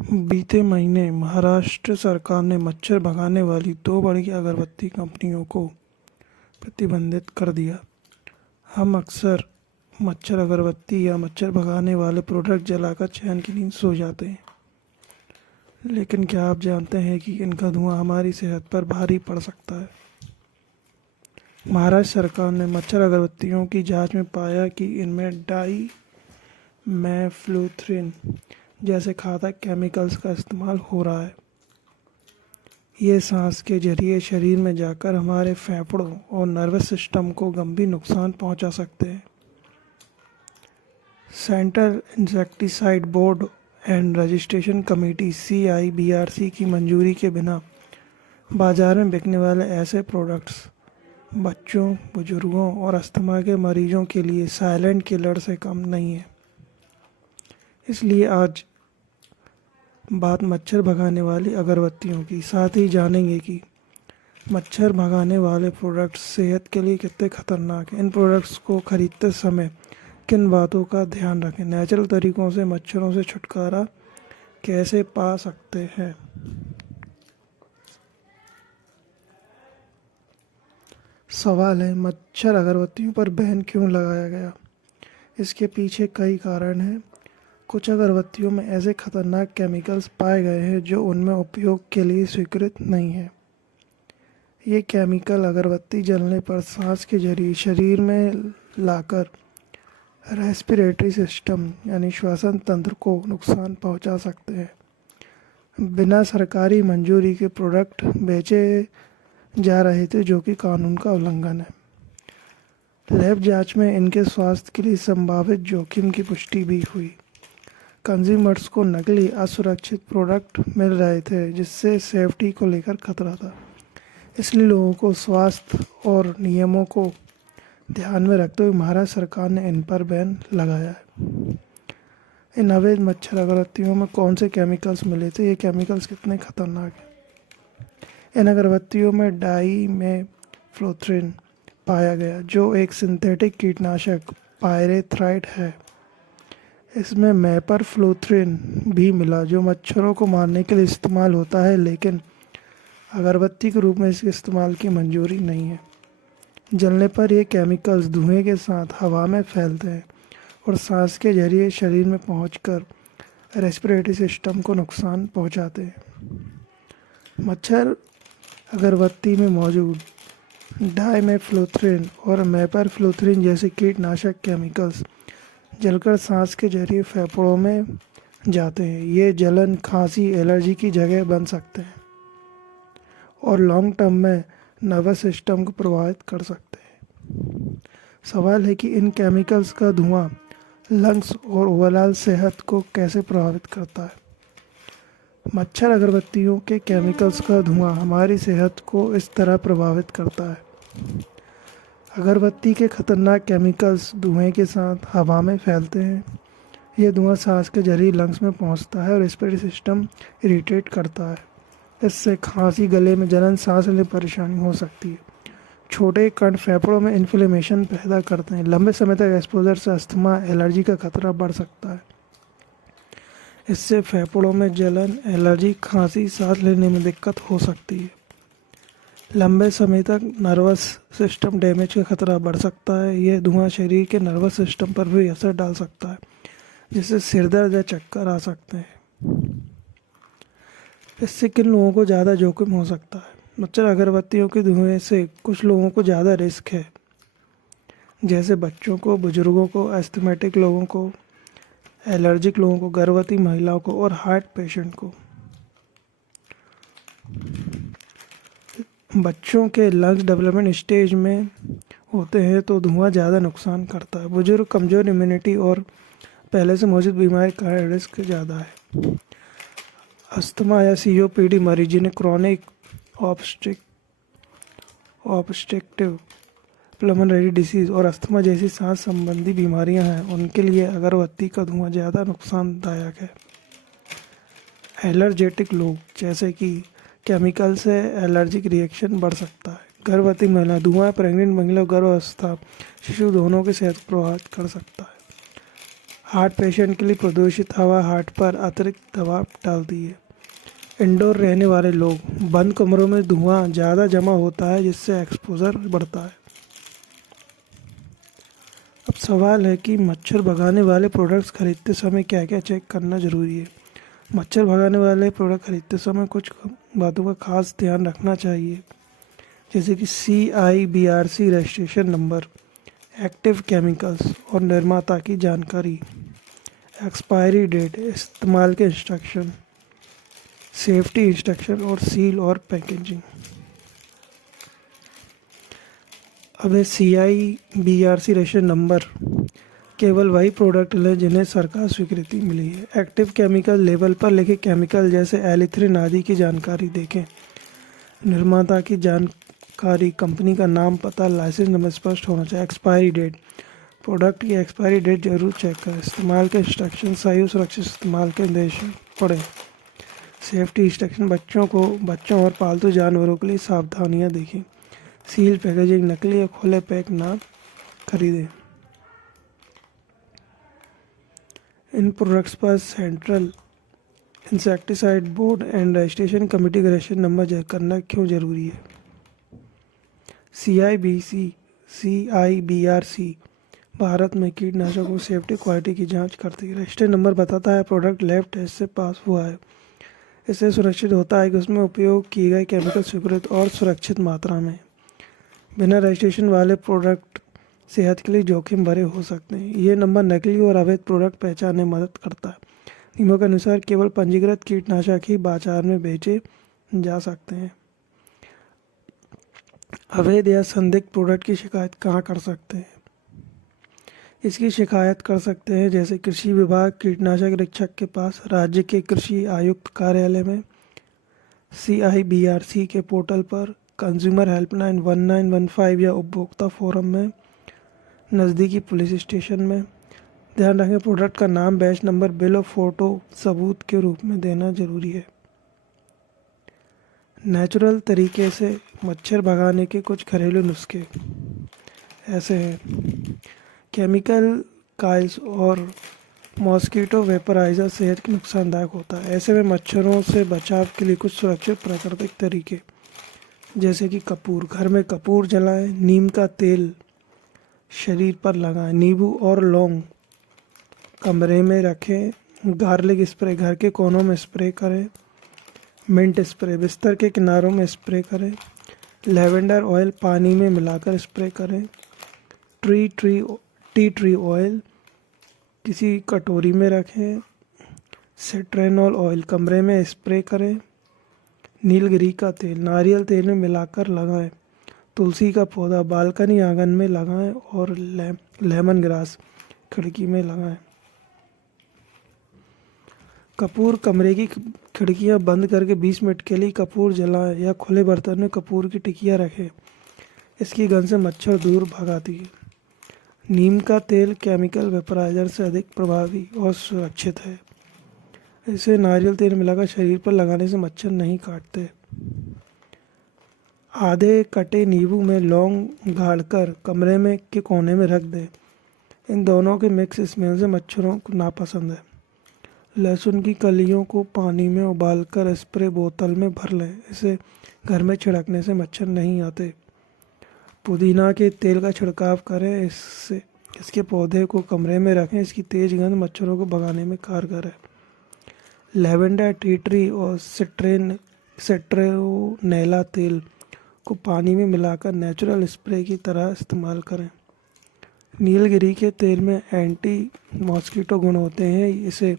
बीते महीने महाराष्ट्र सरकार ने मच्छर भगाने वाली दो बड़ी अगरबत्ती कंपनियों को प्रतिबंधित कर दिया। हम अक्सर मच्छर अगरबत्ती या मच्छर भगाने वाले प्रोडक्ट जलाकर चैन की नींद सो जाते हैं, लेकिन क्या आप जानते हैं कि इनका धुआं हमारी सेहत पर भारी पड़ सकता है। महाराष्ट्र सरकार ने मच्छर अगरबत्तियों की जांच में पाया कि इनमें डाई मैफ्लुथ्रिन जैसे घातक केमिकल्स का इस्तेमाल हो रहा है। ये सांस के जरिए शरीर में जाकर हमारे फेफड़ों और नर्वस सिस्टम को गंभीर नुकसान पहुंचा सकते हैं। Central insecticide board and registration committee CIBRC की मंजूरी के बिना बाजार में बिकने वाले ऐसे प्रोडक्ट्स बच्चों, बुजुर्गों और अस्थमा के मरीजों के लिए साइलेंट किलर से कम नहीं है। इसलिए आज बात मच्छर भगाने वाली अगरबत्तियों की, साथ ही जानेंगे कि मच्छर भगाने वाले प्रोडक्ट्स सेहत के लिए कितने खतरनाक हैं। इन प्रोडक्ट्स को खरीदते समय किन बातों का ध्यान रखें, नेचुरल तरीकों से मच्छरों से छुटकारा कैसे पा सकते हैं। सवाल है, मच्छर अगरबत्तियों पर बैन क्यों लगाया गया? इसके पीछे कई कारण हैं। कुछ अगरबत्तियों में ऐसे खतरनाक केमिकल्स पाए गए हैं जो उनमें उपयोग के लिए स्वीकृत नहीं है। ये केमिकल अगरबत्ती जलने पर सांस के जरिए शरीर में लाकर रेस्पिरेटरी सिस्टम यानी श्वसन तंत्र को नुकसान पहुंचा सकते हैं। बिना सरकारी मंजूरी के प्रोडक्ट बेचे जा रहे थे, जो कि कानून का उल्लंघन है। लैब जांच में इनके स्वास्थ्य के लिए संभावित जोखिम की पुष्टि भी हुई। कंज्यूमर्स को नकली असुरक्षित प्रोडक्ट मिल रहे थे, जिससे सेफ्टी को लेकर खतरा था। इसलिए लोगों को स्वास्थ्य और नियमों को ध्यान में रखते हुए महाराष्ट्र सरकार ने इन पर बैन लगाया है। इन अवैध मच्छर अगरबत्तियों में कौन से केमिकल्स मिले थे, ये केमिकल्स कितने खतरनाक हैं? इन अगरबत्तियों में डाइमेफ्लोथ्रिन पाया गया, जो एक सिंथेटिक कीटनाशक पायरेथ्राइड है। इसमें मैपरफ्लोथ्रिन भी मिला, जो मच्छरों को मारने के लिए इस्तेमाल होता है, लेकिन अगरबत्ती के रूप में इसके इस्तेमाल की मंजूरी नहीं है। जलने पर ये केमिकल्स धुएं के साथ हवा में फैलते हैं और सांस के जरिए शरीर में पहुंचकर रेस्पिरेटरी सिस्टम को नुकसान पहुंचाते हैं। मच्छर अगरबत्ती में मौजूद डाइमेफ्लोथ्रिन और मैपरफ्लोथ्रिन जैसे कीटनाशक केमिकल्स जलकर सांस के जरिए फेफड़ों में जाते हैं। ये जलन, खांसी, एलर्जी की जगह बन सकते हैं और लॉन्ग टर्म में नर्वस सिस्टम को प्रभावित कर सकते हैं। सवाल है कि इन केमिकल्स का धुआं लंग्स और ओवरऑल सेहत को कैसे प्रभावित करता है। मच्छर अगरबत्तियों के केमिकल्स का धुआं हमारी सेहत को इस तरह प्रभावित करता है। अगरबत्ती के खतरनाक केमिकल्स धुएं के साथ हवा में फैलते हैं। यह धुआं सांस के जरिए लंग्स में पहुंचता है और रेस्पिरेटरी सिस्टम इरिटेट करता है। इससे खांसी, गले में जलन, सांस लेने में परेशानी हो सकती है। छोटे कण फेफड़ों में इन्फ्लेमेशन पैदा करते हैं। लंबे समय तक एक्सपोजर से अस्थमा, एलर्जी का खतरा बढ़ सकता है। इससे फेफड़ों में जलन, एलर्जी, खांसी, सांस लेने में दिक्कत हो सकती है। लंबे समय तक नर्वस सिस्टम डैमेज का खतरा बढ़ सकता है। यह धुआं शरीर के नर्वस सिस्टम पर भी असर डाल सकता है, जिससे सिरदर्द या चक्कर आ सकते हैं। इससे किन लोगों को ज़्यादा जोखिम हो सकता है? मच्छर अगरबत्तियों के धुएं से कुछ लोगों को ज़्यादा रिस्क है, जैसे बच्चों को, बुजुर्गों को, एस्थमेटिक लोगों को, एलर्जिक लोगों को, गर्भवती महिलाओं को और हार्ट पेशेंट को। बच्चों के लंग्स डेवलपमेंट स्टेज में होते हैं तो धुआं ज़्यादा नुकसान करता है। बुजुर्ग, कमज़ोर इम्यूनिटी और पहले से मौजूद बीमारी का रिस्क ज़्यादा है। अस्थमा या COPD मरीज, जिन्हें क्रॉनिक ऑब्स्ट्रक्टिव पल्मोनरी डिसीज़ और अस्थमा जैसी सांस संबंधी बीमारियां हैं, उनके लिए अगरबत्ती का धुआं ज़्यादा नुकसानदायक है। एलर्जेटिक लोग, जैसे कि केमिकल से एलर्जिक रिएक्शन बढ़ सकता है। गर्भवती महिला, धुआं प्रेग्नेंट महिला, गर्भावस्था शिशु दोनों की सेहत को प्रभावित कर सकता है। हार्ट पेशेंट के लिए प्रदूषित हवा हार्ट पर अतिरिक्त दबाव डालती है। इंडोर रहने वाले लोग, बंद कमरों में धुआं ज़्यादा जमा होता है जिससे एक्सपोजर बढ़ता है। अब सवाल है कि मच्छर भगाने वाले प्रोडक्ट्स खरीदते समय क्या क्या चेक करना ज़रूरी है। मच्छर भगाने वाले प्रोडक्ट खरीदते समय कुछ बातों का खास ध्यान रखना चाहिए, जैसे कि CIBRC registration number, active chemicals और निर्माता की जानकारी, एक्सपायरी डेट, इस्तेमाल के इंस्ट्रक्शन, सेफ्टी इंस्ट्रक्शन और सील और पैकेजिंग। अब है CIBRC रजिस्ट्रेशन नंबर, केवल वही प्रोडक्ट लें जिन्हें सरकार स्वीकृति मिली है। एक्टिव केमिकल, लेबल पर लिखे केमिकल जैसे एलिथ्रिन आदि की जानकारी देखें। निर्माता की जानकारी, कंपनी का नाम, पता, लाइसेंस नंबर स्पष्ट होना चाहिए। एक्सपायरी डेट, प्रोडक्ट की एक्सपायरी डेट जरूर चेक करें। इस्तेमाल के इंस्ट्रक्शन, सही और सुरक्षित इस्तेमाल के निर्देश पढ़ें। सेफ्टी इंस्ट्रक्शन, बच्चों और पालतू जानवरों के लिए सावधानियां देखें। सील पैकेजिंग, नकली या खुले पैक ना खरीदें। इन प्रोडक्ट्स पर central insecticide board and registration committee का रजिस्ट्रेशन नंबर चेक करना क्यों जरूरी है। CIBRC भारत में कीटनाशकों की सेफ्टी क्वालिटी की जांच करती है। रजिस्ट्रेशन नंबर बताता है प्रोडक्ट लैब टेस्ट से पास हुआ है। इससे सुनिश्चित होता है कि उसमें उपयोग किए गए केमिकल स्वीकृत और सुरक्षित मात्रा में। बिना रजिस्ट्रेशन वाले प्रोडक्ट सेहत के लिए जोखिम भरे हो सकते हैं। ये नंबर नकली और अवैध प्रोडक्ट पहचानने में मदद करता है। नियमों के अनुसार केवल पंजीकृत कीटनाशक ही बाजार में बेचे जा सकते हैं। अवैध या संदिग्ध प्रोडक्ट की शिकायत कहाँ कर सकते हैं। इसकी शिकायत कर सकते हैं जैसे कृषि विभाग, कीटनाशक निरीक्षक के पास, राज्य के कृषि आयुक्त कार्यालय में, CIBRC के पोर्टल पर, कंज्यूमर हेल्पलाइन 1915 या उपभोक्ता फोरम में, नज़दीकी पुलिस स्टेशन में। ध्यान रखें प्रोडक्ट का नाम, बैच नंबर, बिल और फोटो सबूत के रूप में देना जरूरी है। नेचुरल तरीके से मच्छर भगाने के कुछ घरेलू नुस्खे ऐसे हैं। केमिकल काइल्स और मॉस्किटो वेपराइज़र सेहत के नुकसानदायक होता है। ऐसे में मच्छरों से बचाव के लिए कुछ सुरक्षित प्राकृतिक तरीके, जैसे कि कपूर, घर में कपूर जलाएं, नीम का तेल शरीर पर लगाएं, नींबू और लौंग कमरे में रखें, गार्लिक स्प्रे घर के कोनों में स्प्रे करें, मिंट स्प्रे बिस्तर के किनारों में स्प्रे करें, लेवेंडर ऑयल पानी में मिलाकर स्प्रे करें, टी ट्री ऑयल किसी कटोरी में रखें, सिट्रेनॉल ऑयल कमरे में स्प्रे करें, नीलगिरी का तेल नारियल तेल में मिलाकर लगाएं, तुलसी का पौधा बालकनी आंगन में लगाएं और लेमन ग्रास खिड़की में लगाएं। कपूर, कमरे की खिड़कियां बंद करके 20 मिनट के लिए कपूर जलाएं या खुले बर्तन में कपूर की टिकिया रखें। इसकी गंध से मच्छर दूर भगाती है। नीम का तेल केमिकल वेपराइजर से अधिक प्रभावी और सुरक्षित है। इसे नारियल तेल मिलाकर शरीर पर लगाने से मच्छर नहीं काटते। आधे कटे नींबू में लौंग गाड़कर कमरे में के कोने में रख दें। इन दोनों के मिक्स स्मेल से मच्छरों को नापसंद है। लहसुन की कलियों को पानी में उबालकर स्प्रे बोतल में भर लें। इसे घर में छिड़कने से मच्छर नहीं आते। पुदीना के तेल का छिड़काव करें, इसके पौधे को कमरे में रखें। इसकी तेज गंध मच्छरों को भगाने में कारगर है। लेवेंडर, टी ट्री और सिट्रोनेला तेल को पानी में मिलाकर नेचुरल स्प्रे की तरह इस्तेमाल करें। नीलगिरी के तेल में एंटी मॉस्किटो गुण होते हैं। इसे